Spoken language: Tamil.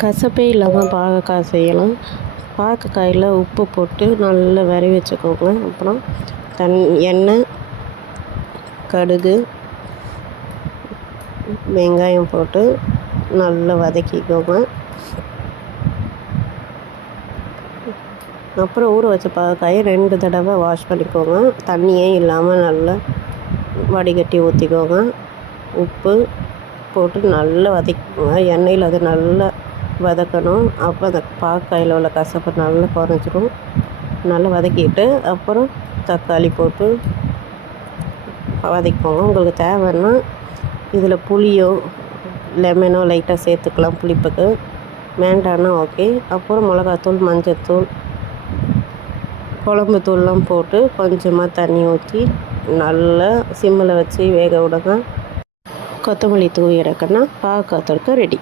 கசப்பே இல்லாமல் பாகக்காய் செய்யலாம். பாகக்காயில் உப்பு போட்டு நல்லா விரவி வச்சுக்கோங்க. அப்புறம் எண்ணெய், கடுகு, வெங்காயம் போட்டு நல்லா வதக்கிக்கோங்க. அப்புறம் ஊற வச்ச பாகக்காயை 2 தடவை வாஷ் பண்ணிக்கோங்க. தண்ணியே இல்லாமல் நல்லா வடிகட்டி ஊற்றிக்கோங்க. உப்பு போட்டு நல்லா வதக்கிக்கோங்க. எண்ணெயில் அது நல்லா வதக்கணும். அப்போ அந்த பாகக்காயில் உள்ள கசப்பு நல்லா குறைஞ்சிரும். நல்லா வதக்கிட்டு அப்புறம் தக்காளி போட்டு வதக்கிக்கோங்க. உங்களுக்கு தேவைன்னா இதில் புளியோ லெமனோ லைட்டாக சேர்த்துக்கலாம் புளிப்புக்கு. வேண்டான்னா ஓகே. அப்புறம் மிளகாத்தூள், மஞ்சத்தூள், குழம்பு தூள்லாம் போட்டு கொஞ்சமாக தண்ணி ஊற்றி நல்லா சிம்மில் வச்சு வேக விடுங்க. கொத்தமல்லி தூவி இறக்குனா பாகக்காய் தொக்கு ரெடி.